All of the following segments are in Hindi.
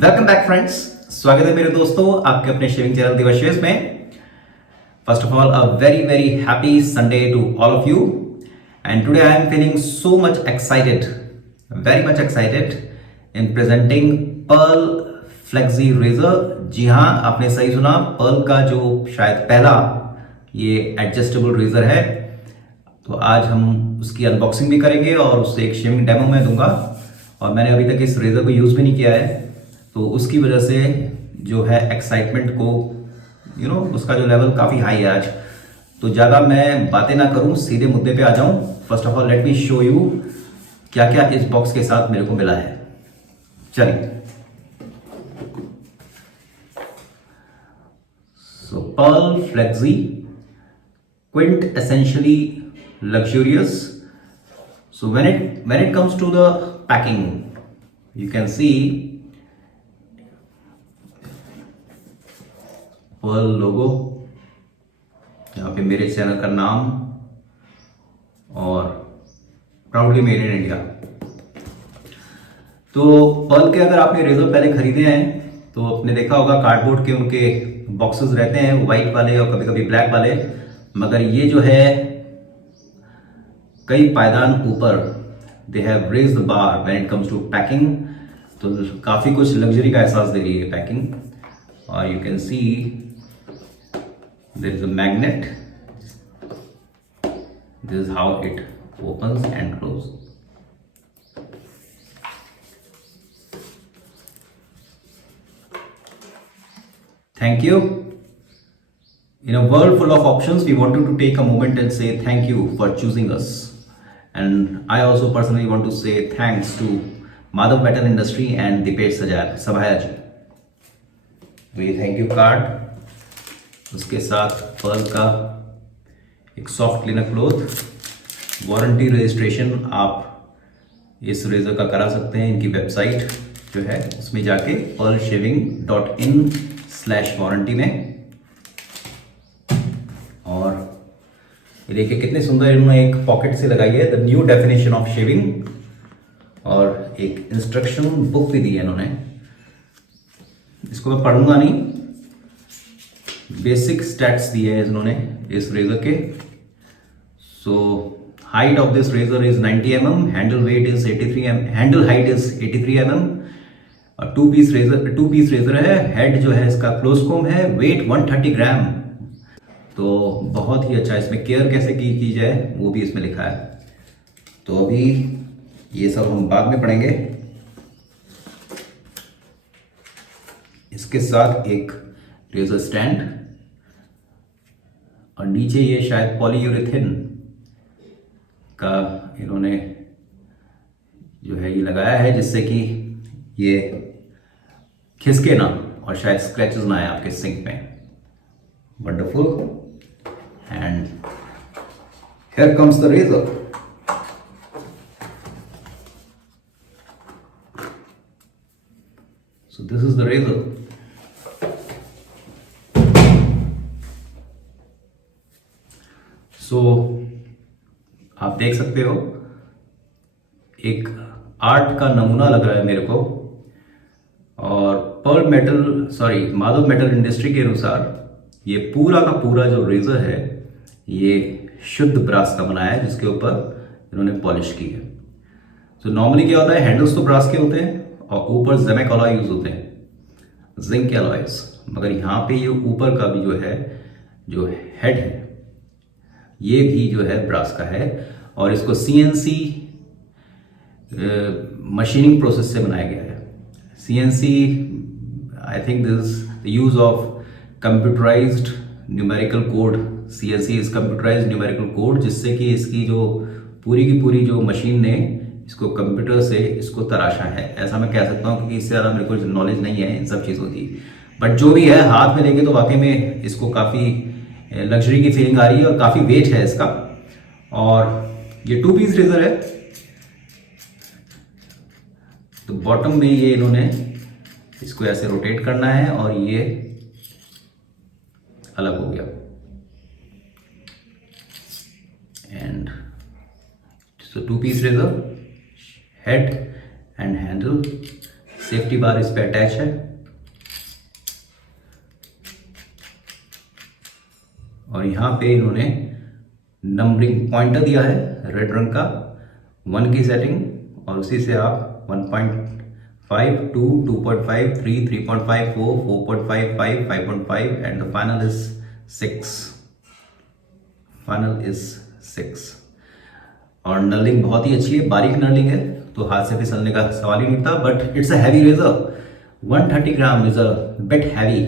Welcome back friends. स्वागत है मेरे दोस्तों आपके अपने शेविंग चैनल दिवशेष में। First of all a very very happy Sunday to all of you and today I am feeling so much excited, very much excited in presenting Pearl Flexi razor. जी हाँ, आपने सही सुना, पर्ल का जो शायद पहला ये एडजस्टेबल रेजर है। तो आज हम उसकी अनबॉक्सिंग भी करेंगे और उससे एक शेविंग डेमो मैं दूंगा। और मैंने अभी तक इस रेजर को यूज भी नहीं किया है, तो उसकी वजह से जो है एक्साइटमेंट को उसका जो लेवल काफ़ी हाई है आज। तो ज़्यादा मैं बातें ना करूं, सीधे मुद्दे पे आ जाऊं। First of all let me show you क्या क्या इस बॉक्स के साथ मेरे को मिला है। चलिए, so Pearl Flexi Quint essentially luxurious. So when it comes to the packing, you can see Pearl logo, यहाँ पे मेरे चैनल का नाम और प्राउडली मेड इन इंडिया। तो पर्ल के अगर आपने रेजर पहले खरीदे हैं तो आपने देखा होगा कार्डबोर्ड के उनके बॉक्सेस रहते हैं, व्हाइट वाले और कभी कभी ब्लैक वाले। मगर ये जो है कई पायदान ऊपर, they have raised the bar when it comes to packing. तो काफी कुछ लग्जरी का एहसास दे रही है पैकिंग। और you can see there is a magnet, this is how it opens and close. Thank you. In a world full of options, we wanted to take a moment and say thank you for choosing us. And I also personally want to say thanks to Madhav Metal Industry and Dipesh Sabhaya ji. तो ये थैंक यू कार्ड, उसके साथ पर्ल का एक soft cleanup cloth, warranty registration आप इस रेजर का करा सकते हैं। इनकी वेबसाइट जो है उसमें जाके pearlshaving.in/warranty में। और ये देखिए कितने सुंदर इन्होंने एक पॉकेट से लगाई है, the new definition of shaving. और एक इंस्ट्रक्शन बुक भी दी है इन्होंने, इसको मैं पढ़ूंगा नहीं, बेसिक स्टैट्स दिए हैं इन्होंने इस रेजर के। So height of this razor is 90 mm, handle weight is 83 mm, handle height is 83 mm। और टू पीस रेजर है। हेड जो है इसका क्लोज कोम है, वेट 130 ग्राम। तो बहुत ही अच्छा, इसमें केयर कैसे की जाए वो भी इसमें लिखा है। तो अभी ये सब हम बाद में पढ़ेंगे। इसके साथ एक रेजर स्टैंड और नीचे ये शायद पॉलीयूरेथिन का इन्होंने जो है ये लगाया है, जिससे कि ये खिसके ना और शायद स्क्रैचेस ना आए आपके सिंक में। Wonderful. And here comes the razor. So this is the razor. So आप देख सकते हो एक आर्ट का नमूना लग रहा है मेरे को। और माधव मेटल इंडस्ट्री के अनुसार ये पूरा का पूरा जो रेजर है ये शुद्ध ब्रास का बनाया है, जिसके ऊपर इन्होंने पॉलिश की है। तो नॉर्मली क्या होता है, हैंडल्स तो ब्रास के होते हैं और ऊपर ज़ेमेक अलॉय यूज होते हैं, जिंक के अलॉयज। मगर यहाँ पे ये ऊपर का भी जो है, जो हेड है, ये भी जो है ब्रास का है। और इसको CNC मशीनिंग प्रोसेस से बनाया गया है। CNC, I think this the use of computerised numerical code. CNC is computerised numerical code, जिससे कि इसकी जो पूरी की पूरी जो मशीन ने इसको कंप्यूटर से इसको तराशा है, ऐसा मैं कह सकता हूँ, क्योंकि इससे ज़्यादा मेरे को नॉलेज नहीं है इन सब चीज़ों की। बट जो भी है, हाथ में लेंगे तो वाकई में इसको काफ़ी लग्जरी की फीलिंग आ रही है और काफ़ी वेट है इसका। और ये 2 पीस रेजर है। तो बॉटम में ये इन्होंने इसको ऐसे रोटेट करना है और ये अलग हो गया। And so 2 piece razor, head and handle safety bar इस पे अटैच है और यहाँ पे इन्होंने नंबरिंग पॉइंटर दिया है रेड रंग का 1 की सेटिंग और उसी से आप 1.5, 2, 2.5, 3, 3.5, 4, 4.5, 5, 5.5 and the final is 6. Final is 6 और नर्लिंग बहुत ही अच्छी है, बारीक नर्लिंग है तो हाथ से फिसलने का सवाल ही नहीं उठता। But it's a heavy razor, 130 gram is a bit heavy.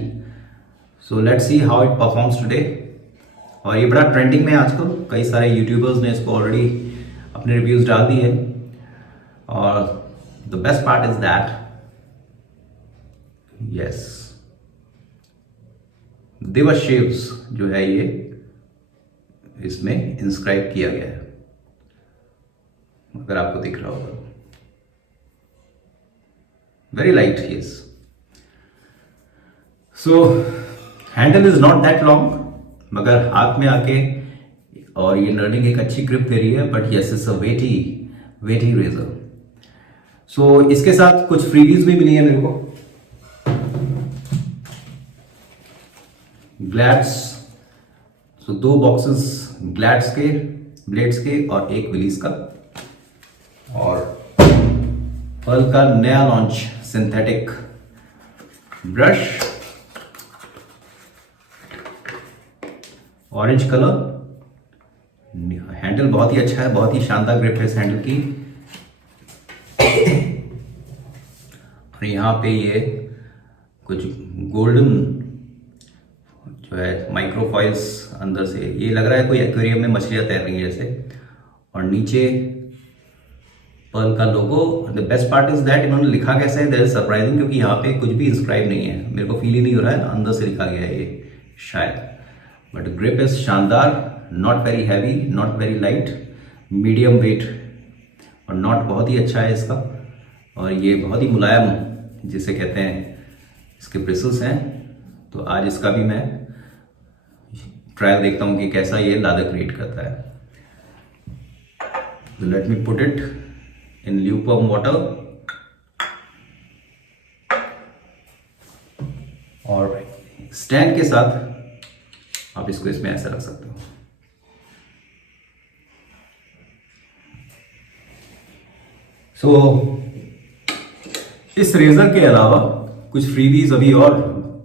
So let's see how it performs today. और ये बड़ा ट्रेंडिंग में आजकल, कई सारे यूट्यूबर्स ने इसको ऑलरेडी अपने रिव्यूज डाल दिए हैं और the best part is that yes देवाशिव्स जो है ये इसमें इंस्क्राइब किया गया है, अगर आपको दिख रहा होगा। Very light yes. So handle is not that long मगर हाथ में आके और ये नर्लिंग एक अच्छी ग्रिप दे रही है। But yes it's a weighty razor. So इसके साथ कुछ फ्रीबीज भी मिली है मेरे को। ग्लैड्स, सो 2 बॉक्सेस ग्लैड्स के ब्लेड्स के और 1 विलीज का और पर्ल का नया launch synthetic brush, orange colour. Handle बहुत ही अच्छा है, बहुत ही शानदार ग्रिप है इस हैंडल की। और यहाँ पे ये कुछ गोल्डन जो है माइक्रोफॉइल्स अंदर से, ये लग रहा है कोई एक्वेरियम में मछलियां तैर रही हैं जैसे। और नीचे पर्ल का logo. The best part is that इन्होंने लिखा कैसे है, दैट इज सरप्राइजिंग, क्योंकि यहाँ पे कुछ भी इंस्क्राइब नहीं है, मेरे को फील ही नहीं हो रहा है अंदर से लिखा गया है ये शायद। बट ग्रिप इज शानदार, not very heavy, not very light, medium wait और नॉट बहुत ही अच्छा है इसका। और ये बहुत ही मुलायम जिसे कहते हैं इसके ब्रिसल्स हैं। तो आज इसका भी मैं ट्रायल देखता हूँ कि कैसा ये लादर क्रिएट करता है। तो let me put it in lukewarm water और स्टैंड के साथ आप इसको इसमें ऐसे रख सकते हो। सो इस रेजर के अलावा कुछ फ्रीबीज अभी और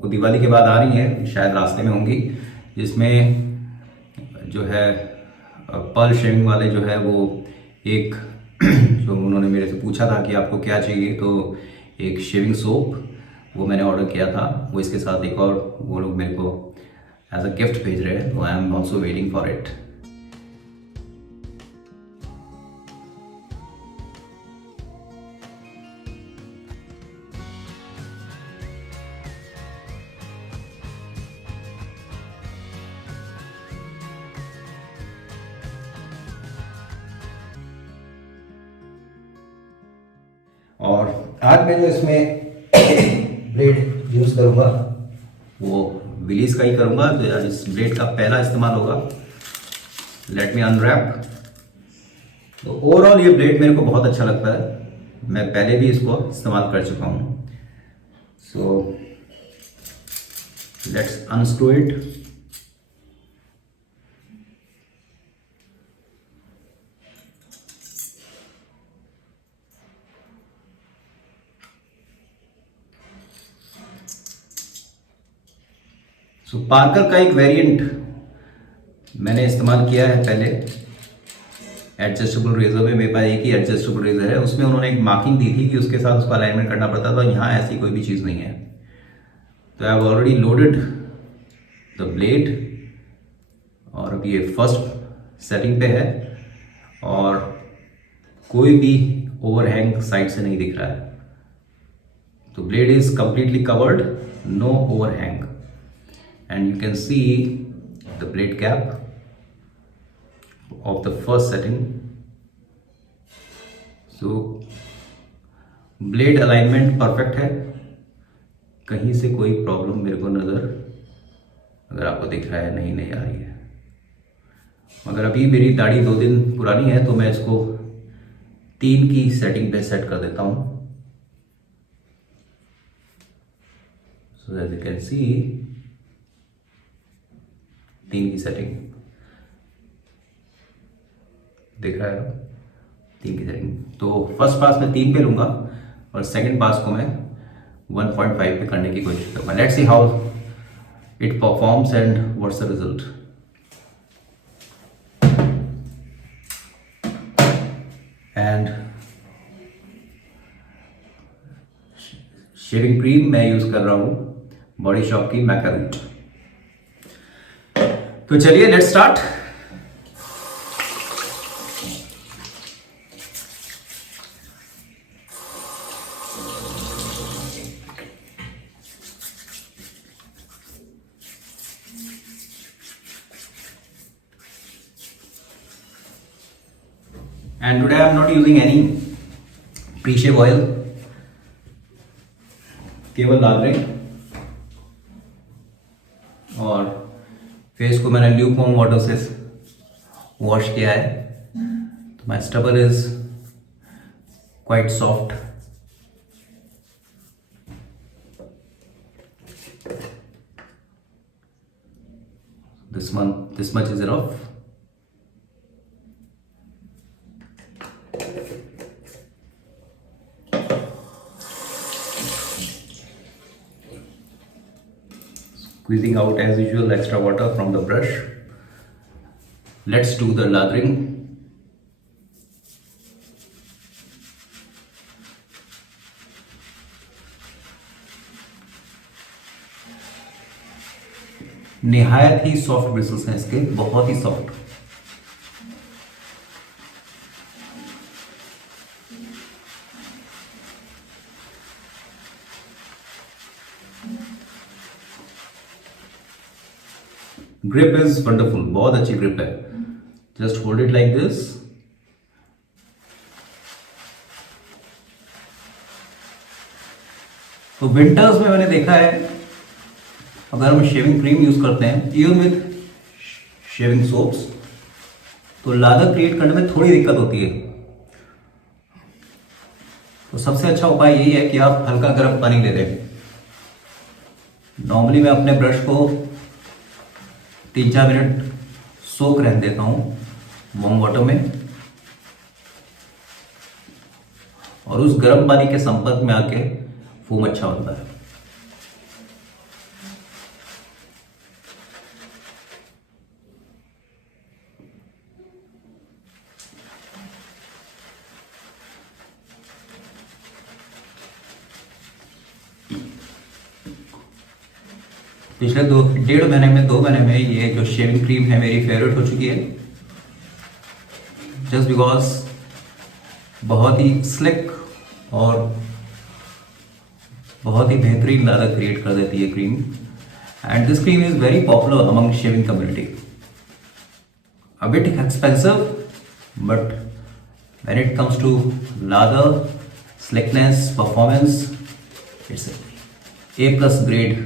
दिवाली के बाद आ रही हैं, शायद रास्ते में होंगी, जिसमें जो है पर्ल शेविंग वाले जो है वो एक जो उन्होंने मेरे से पूछा था कि आपको क्या चाहिए, तो एक शेविंग सोप वो मैंने ऑर्डर किया था। वो इसके साथ एक और वो लोग मेरे को एज अ गिफ्ट भेज रहे हैं, तो I am also waiting for it. और आज मैं जो इसमें ब्लेड यूज करूंगा वो विलीज का ही करूंगा। तो इस ब्लेड का पहला इस्तेमाल होगा। Let me unwrap. तो ओवरऑल ये ब्लेड मेरे को बहुत अच्छा लगता है, मैं पहले भी इसको इस्तेमाल कर चुका हूं। So let's unscrew it. So Parker का एक वेरिएंट मैंने इस्तेमाल किया है पहले एडजस्टेबल रेजर में। मेरे पास एक ही एडजस्टेबल रेजर है, उसमें उन्होंने एक मार्किंग दी थी कि उसके साथ उसका अलाइनमेंट करना पड़ता था। यहाँ ऐसी कोई भी चीज़ नहीं है। तो I have already loaded the blade और अब ये फर्स्ट सेटिंग पे है और कोई भी ओवरहैंग साइड से नहीं दिख रहा है। तो blade is completely covered, no overhang, and you can see the blade cap of the first setting. So blade alignment perfect है, कहीं से कोई प्रॉब्लम मेरे को नज़र, अगर आपको दिख रहा है, नहीं आ रही है। मगर अभी मेरी दाढ़ी 2 दिन पुरानी है तो मैं इसको 3 की सेटिंग पे सेट कर देता हूँ। So as you can see 3 की सेटिंग दिख रहा है, 3 की सेटिंग। तो फर्स्ट पास मैं 3 पे लूंगा और सेकंड पास को मैं 1.5 पे करने की कोशिश करूंगा। Let's see how it performs and what's the result. And shaving cream मैं यूज कर रहा हूं बॉडी शॉप की मैकारूट। तो चलिए let's start. And today I am not using any pre-shave oil, केवल लादरिंग, और फेस को मैंने ल्यूकवार्म वाटर से वॉश किया है। तो my stubble is quite soft. this much is enough. Squeezing out as usual extra water from the brush. Let's do the lathering. निहायत ही सॉफ्ट ब्रिसल्स हैं इसके, बहुत ही सॉफ्ट। ग्रिप इज वंडरफुल, बहुत अच्छी ग्रिप है। Just hold it like this. तो विंटर्स में मैंने देखा है अगर हम शेविंग क्रीम यूज करते हैं इवन विद शेविंग सोप्स तो लादर क्रिएट करने में थोड़ी दिक्कत होती है। तो सबसे अच्छा उपाय यही है कि आप हल्का गर्म पानी ले लें। नॉर्मली मैं अपने ब्रश को 3-4 मिनट सोक रहने देता हूँ वार्म वाटर में, और उस गर्म पानी के संपर्क में आके फोम अच्छा बनता है। पिछले 1.5 महीने में 2 महीने में ये जो शेविंग क्रीम है मेरी फेवरेट हो चुकी है, जस्ट बिकॉज बहुत ही स्लिक और बहुत ही बेहतरीन लादर क्रिएट कर देती है cream. And this cream is very popular among shaving community. A bit expensive but when it comes to lather slickness performance it's A+ grade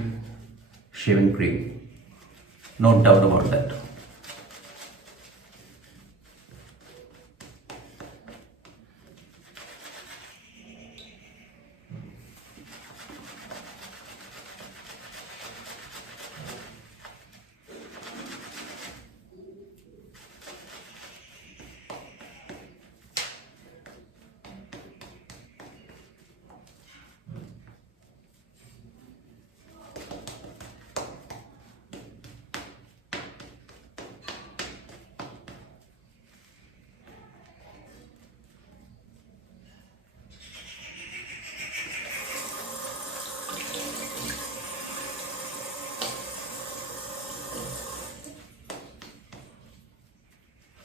shaving cream, no doubt about that.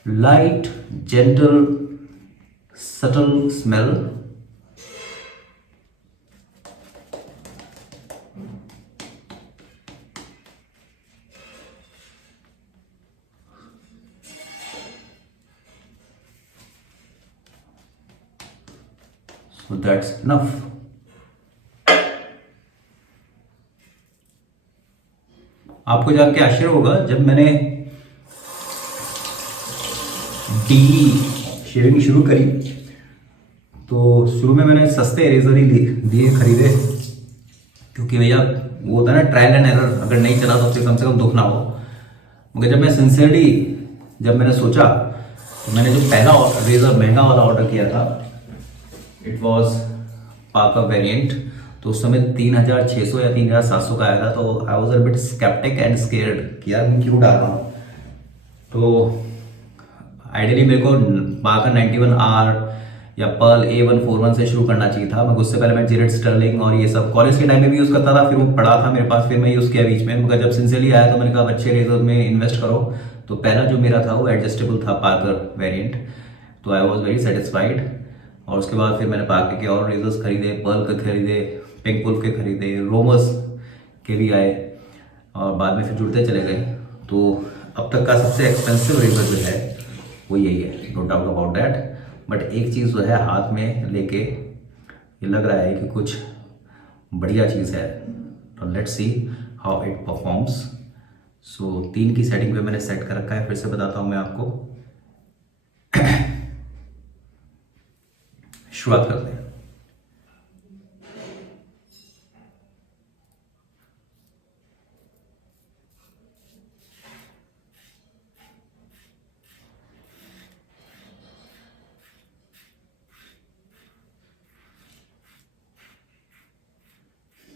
Light, gentle, subtle smell. So that's enough. आपको जान के आश्चर्य होगा, जब मैंने डी शेविंग शुरू करी तो शुरू में मैंने सस्ते इरेजर ही दिए खरीदे, क्योंकि भैया वो होता है ना ट्रायल एंड एरर, अगर नहीं चला तो कम से कम दुख ना हो। मगर जब मैं सिंसियरली जब मैंने सोचा तो मैंने जो पहला रेजर महंगा वाला ऑर्डर किया था, इट वॉज पार्कर वेरिएंट, तो उस समय 3600 या 3700 का आया था। तो I was a bit sceptical and scared कि यार मैं क्यों डाल रहा हूँ। तो आइडियली मेरे को पार्कर 91R या पर्ल A141 से शुरू करना चाहिए था। मगर उससे पहले मैं जिलेट स्टर्लिंग और ये सब कॉलेज के टाइम में भी यूज़ करता था, फिर वो पड़ा था मेरे पास, फिर मैं यूज़ किया बीच में। मगर जब सिंसियरली आया तो मैंने कहा अच्छे रेजर में इन्वेस्ट करो। तो पहला जो मेरा था वो एडजस्टेबल था, पार्कर वेरिएंट। तो आई वॉज वेरी सेटिस्फाइड। और उसके बाद फिर मैंने पार्कर के और रेजर्स खरीदे, पर्ल के खरीदे, पिंक वुल्फ के खरीदे, रोमस के भी आए और बाद में फिर जुड़ते चले गए। तो अब तक का सबसे एक्सपेंसिव रेजर जो है वो यही है, no doubt about that. But एक चीज़ जो है हाथ में लेके ये लग रहा है कि कुछ बढ़िया चीज़ है। तो let's see how it performs. So 3 की सेटिंग पे मैंने सेट कर रखा है, फिर से बताता हूँ मैं आपको। शुरुआत करते हैं।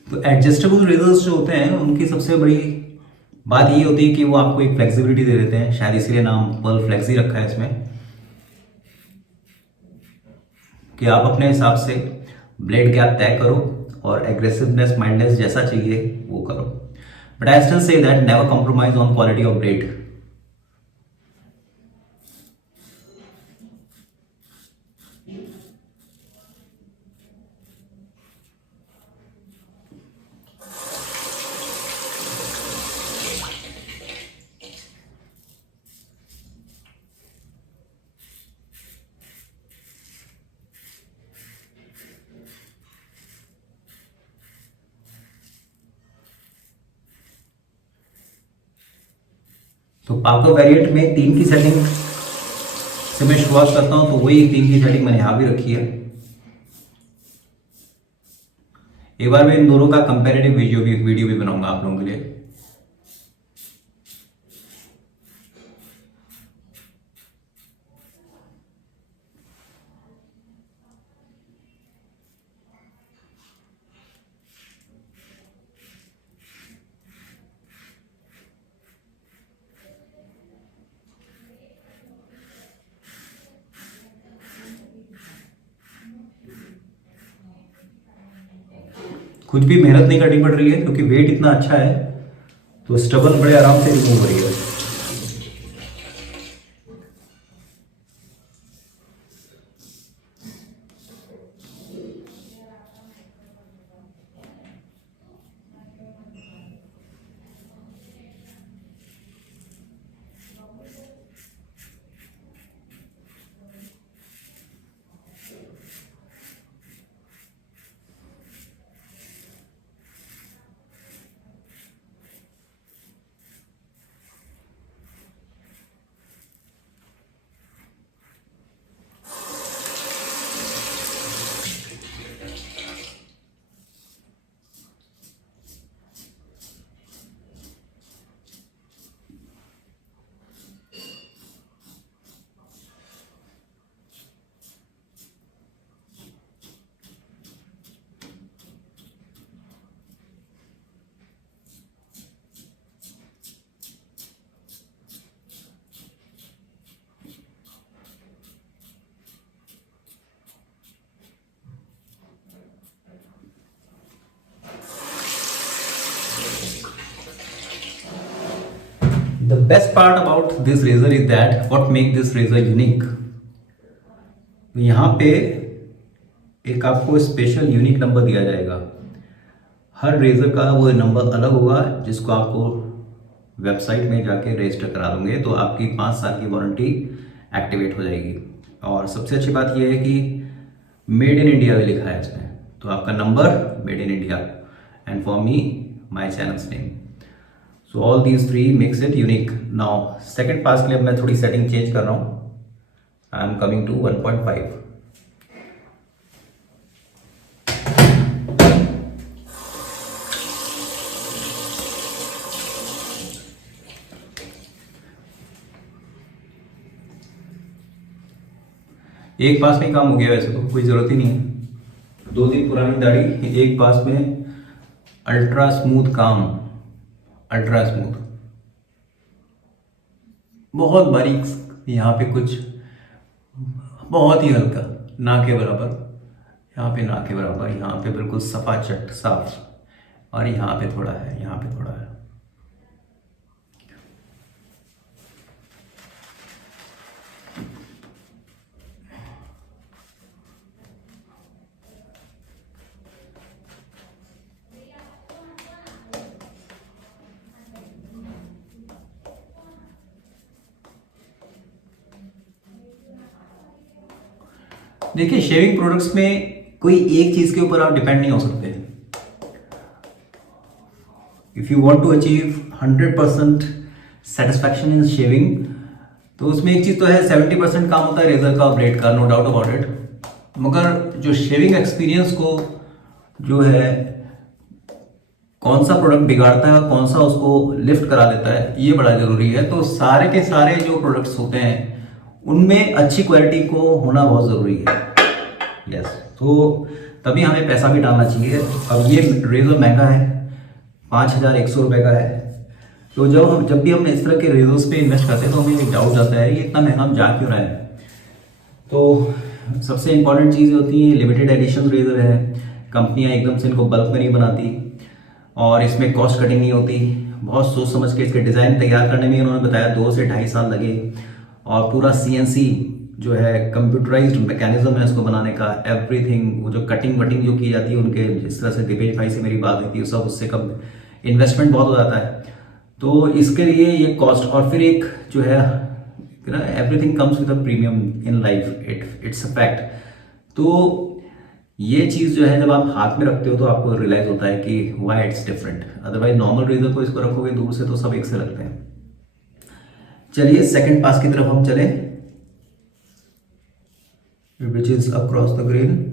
तो एडजस्टेबल रेजर्स जो होते हैं उनकी सबसे बड़ी बात ये होती है कि वो आपको एक फ्लेक्सिबिलिटी दे देते हैं, शायद इसीलिए नाम पर्ल फ्लेक्सी रखा है इसमें, कि आप अपने हिसाब से ब्लेड गैप तय करो और एग्रेसिवनेस माइंडनेस जैसा चाहिए वो करो। But I still say that never compromise on quality of blade. तो पार्कर वेरिएंट में 3 की सेटिंग से मैं शुरुआत करता हूं। तो वही 3 की सेटिंग मैंने यहां भी रखी है। एक बार मैं इन दोनों का कंपैरेटिव वीडियो भी बनाऊंगा आप लोगों के लिए। कुछ भी मेहनत नहीं करनी पड़ रही है क्योंकि वेट इतना अच्छा है, तो स्टबल बड़े आराम से रिमूव हो रही है। The best part about this razor is that what make this razor unique. तो यहाँ पे एक आपको स्पेशल यूनिक नंबर दिया जाएगा। हर रेजर का वो नंबर अलग होगा जिसको आपको वेबसाइट में जाके रजिस्टर करा दोगे तो आपकी 5 साल की वारंटी एक्टिवेट हो जाएगी। और सबसे अच्छी बात यह है कि मेड इन इंडिया भी लिखा है इसमें, तो आपका number made in India and for me my channel's name. So all these 3 makes it unique. Now second pass के लिए मैं थोड़ी सेटिंग चेंज कर रहा हूँ। I am coming to 1.5। एक पास में ही काम हो गया, वैसे तो कोई ज़रूरत ही नहीं है। 2 दिन पुरानी दाढ़ी, एक पास में अल्ट्रा स्मूथ काम, अल्ट्रा स्मूथ, बहुत बारीक, यहाँ पे कुछ बहुत ही हल्का, ना के बराबर, यहाँ पे ना के बराबर, यहाँ पे बिल्कुल सफा चट साफ, और यहाँ पे थोड़ा है, यहाँ पे थोड़ा है। देखिए, शेविंग प्रोडक्ट्स में कोई एक चीज के ऊपर आप डिपेंड नहीं हो सकते। If you want to achieve 100% satisfaction in shaving, तो उसमें एक चीज तो है, 70% काम होता है रेजर का, ब्लेड का, नो डाउट अबाउट इट। मगर जो शेविंग एक्सपीरियंस को जो है कौन सा प्रोडक्ट बिगाड़ता है और कौन सा उसको लिफ्ट करा देता है, ये बड़ा जरूरी है। तो सारे के सारे जो प्रोडक्ट्स होते हैं उनमें अच्छी क्वालिटी को होना बहुत ज़रूरी है। यस, तो तभी हमें पैसा भी डालना चाहिए। अब ये रेज़र महंगा है, 5,100 रुपये का है। तो जब भी हम इस तरह के रेजर्स पे इन्वेस्ट करते हैं तो हमें एक डाउट जाता है, ये इतना महंगा हम जा क्यों रहा है। तो सबसे इंपॉर्टेंट चीज़ होती है, लिमिटेड एडिशन रेजर है, कंपनियाँ एकदम से इनको बल्क में नहीं बनाती, और इसमें कॉस्ट कटिंग नहीं होती। बहुत सोच समझ के इसके डिज़ाइन तैयार करने में उन्होंने बताया 2 से 2.5 साल लगे, और पूरा CNC जो है कंप्यूटराइज्ड मैकेनिज्म है इसको बनाने का। एवरीथिंग, वो जो कटिंग वटिंग जो की जाती है उनके, जिस तरह से दिवेश भाई से मेरी बात हुई थी, सब उससे कब इन्वेस्टमेंट बहुत हो जाता है। तो इसके लिए ये कॉस्ट, और फिर एक जो है everything comes with a premium in life, it's a fact. तो ये चीज़ जो है जब आप हाथ में रखते हो तो आपको रियलाइज होता है कि why it's different. Otherwise normal razor को इसको रखोगे दूर से तो सब एक से लगते हैं। चलिए सेकंड पास की तरफ हम चले, which is across the grain.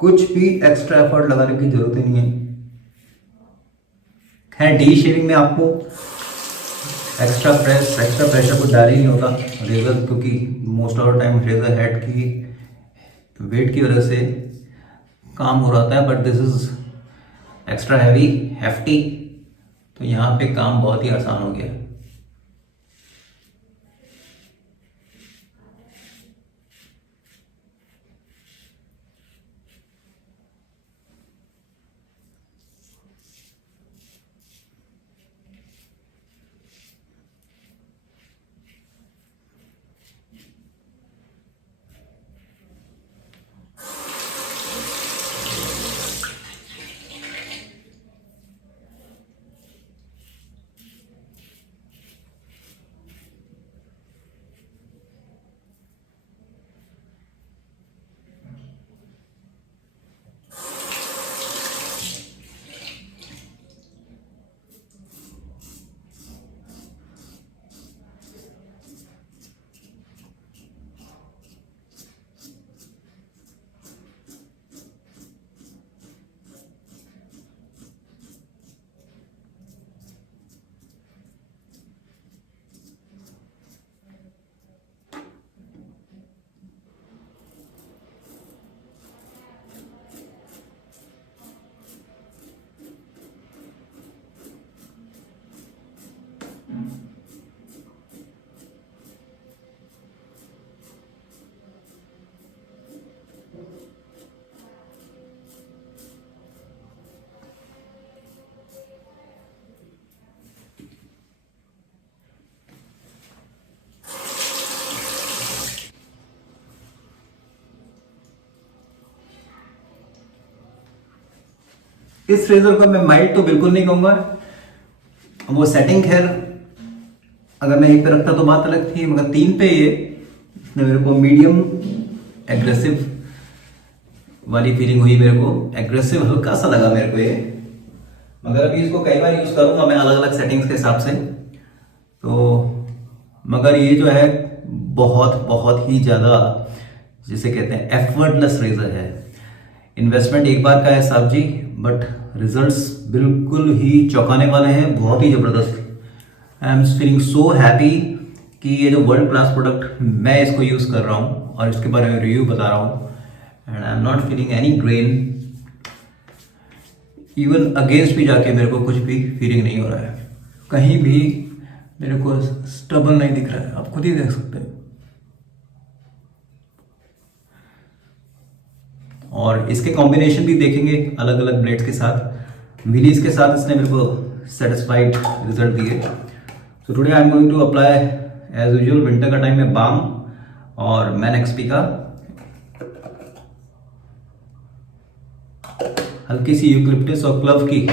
कुछ भी एक्स्ट्रा एफर्ट लगाने की जरूरत ही नहीं है। खैर डी शेविंग में आपको एक्स्ट्रा प्रेशर कुछ डाल ही नहीं होता रेजर, क्योंकि most of the time razor head की वेट की वजह से काम हो रहा है। But this is extra heavy, hefty, तो यहाँ पे काम बहुत ही आसान हो गया है। इस रेजर को मैं माइल्ड तो बिल्कुल नहीं कहूंगा, वो सेटिंग खैर अगर मैं 1 पे रखता तो बात अलग थी, मगर 3 पे ये इसने मेरे को मीडियम एग्रेसिव वाली फीलिंग हुई, मेरे को एग्रेसिव हल्का सा लगा मेरे को ये, मगर अभी इसको कई बार यूज़ करूँगा मैं अलग अलग सेटिंग्स के हिसाब से। तो मगर ये जो है बहुत बहुत ही ज़्यादा जिसे कहते हैं एफर्टलेस रेजर है। इन्वेस्टमेंट एक बार का है साहब जी, बट रिजल्ट्स बिल्कुल ही चौंकाने वाले हैं, बहुत ही ज़बरदस्त। आई एम फीलिंग सो हैप्पी कि ये जो वर्ल्ड क्लास प्रोडक्ट मैं इसको यूज़ कर रहा हूँ और इसके बारे में रिव्यू बता रहा हूँ। And I am not feeling any grain, even against भी जाके मेरे को कुछ भी फीलिंग नहीं हो रहा है, कहीं भी मेरे को स्टबल नहीं दिख रहा है, आप खुद ही देख सकते हैं। और इसके कॉम्बिनेशन भी देखेंगे अलग अलग ब्लेड्स के साथ, विलीज के साथ इसने मेरे को सेटिस्फाइड रिजल्ट दिए। So today I am going to apply as usual winter का टाइम में बाम और मैन एक्सपी का हल्की सी यूकलिप्टस और क्लव की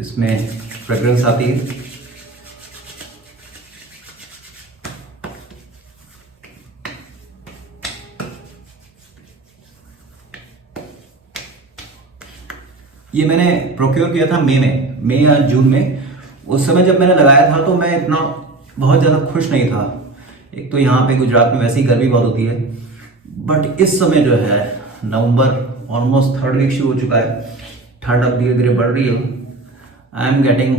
इसमें फ्रेग्रेंस आती है। ये मैंने प्रोक्योर किया था मई या जून में। उस समय जब मैंने लगाया था तो मैं इतना बहुत ज़्यादा खुश नहीं था। एक तो यहाँ पे गुजरात में वैसे ही गर्मी बहुत होती है, बट इस समय जो है नवंबर ऑलमोस्ट थर्ड वीक शुरू हो चुका है, ठंड अब धीरे धीरे बढ़ रही है। I am getting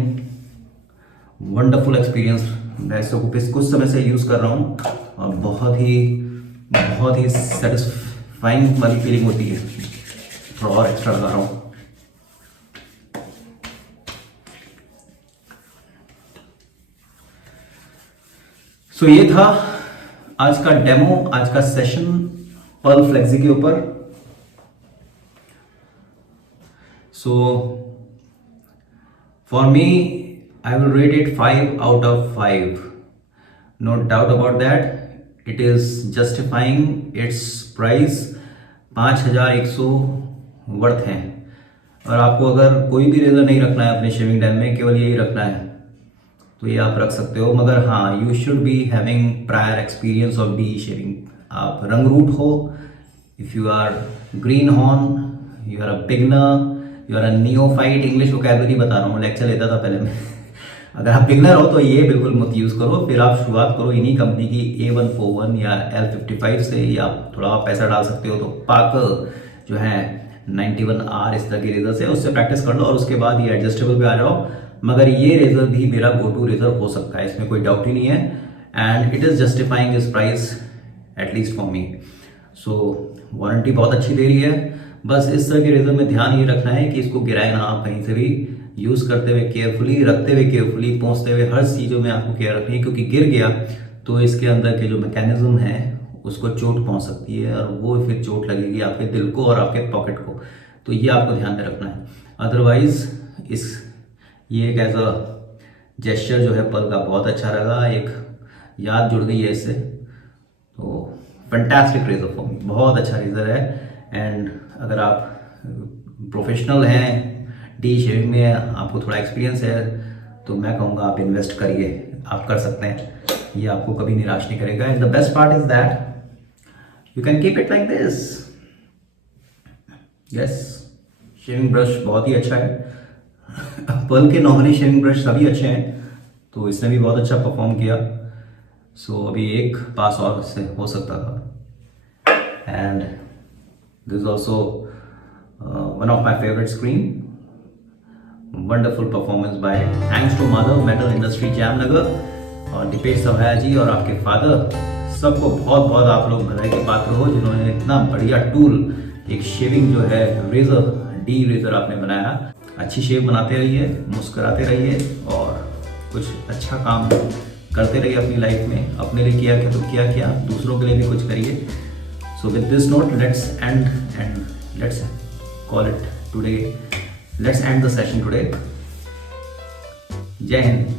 wonderful experience. मैं इसको कुछ समय से यूज़ कर रहा हूँ और बहुत ही सेटिस्फाइंग वाली फीलिंग होती है। थोड़ा और एक्स्ट्रा लगा रहा हूँ। सो ये था आज का डेमो, आज का सेशन पर्ल फ्लेक्सी के ऊपर। So for me I will rate it 5 out of 5. No doubt about that, it is justifying its price. 5100 worth है। और आपको अगर कोई भी रेजर नहीं रखना है अपने शेविंग डैम में, केवल यही रखना है, तो ये आप रख सकते हो। मगर हाँ, you should be having prior experience of the shaving. आप रंग रूट हो, if you are greenhorn, you are a beginner, you are a neophyte. English vocabulary बता रहा हूँ, लेक्चर लेता था पहले मैं। अगर आप बिगनर हो तो ये बिल्कुल मत यूज़ करो। फिर आप शुरुआत करो इन्हीं कंपनी की A141 या L55 से, या आप थोड़ा पैसा डाल सकते हो तो पाक जो है 91R इस तरह के रेजर से, उससे प्रैक्टिस कर लो और उसके बाद ये एडजस्टेबल पे आ जाओ। मगर ये रेजर भी मेरा गो टू रेजर हो सकता है, इसमें कोई डाउट ही नहीं है। And it is justifying this price at least for me. So warranty बहुत अच्छी दे रही है। बस इस तरह के रेजर में ध्यान ये रखना है कि इसको गिराए ना आप कहीं से भी। यूज़ करते हुए केयरफुली, रखते हुए केयरफुली, पहुँचते हुए हर चीज़ों में आपको केयर रखनी है, क्योंकि गिर गया तो इसके अंदर के जो मैकेनिज्म है उसको चोट पहुँच सकती है और वो फिर चोट लगेगी आपके दिल को और आपके पॉकेट को। तो ये आपको ध्यान में रखना है। अदरवाइज ये एक एज अ जेस्चर जो है पर्ल का बहुत अच्छा लगा, एक याद जुड़ गई है इससे। तो फैंटास्टिक रेजर फॉर मी, बहुत अच्छा रेजर है। एंड अगर आप प्रोफेशनल हैं, डी शेविंग में आपको थोड़ा एक्सपीरियंस है, तो मैं कहूँगा आप इन्वेस्ट करिए, आप कर सकते हैं। ये आपको कभी निराश नहीं करेगा। And the best part is that you can keep it like this. Yes, shaving brush बहुत ही अच्छा है। पर्ल के नॉर्मली शेविंग ब्रश सभी अच्छे हैं, तो इसने भी बहुत अच्छा परफॉर्म किया। सो अभी एक पास और से हो सकता था। And this also one of my favourite screen. Wonderful performance by thanks to Madhav metal industry Jamnagar और दीपेश सभाया जी और आपके फादर। सबको बहुत बहुत आप लोग बधाई के पात्र हो, जिन्होंने इतना बढ़िया टूल, एक शेविंग जो है रेजर, डी रेजर आपने बनाया। अच्छी शेव बनाते रहिए, मुस्कुराते रहिए और कुछ अच्छा काम करते रहिए अपनी लाइफ में। अपने लिए किया क्या तो किया, दूसरों के लिए भी कुछ करिए। So with this note let's end let's call it today, let's end the session today. जय हिंद।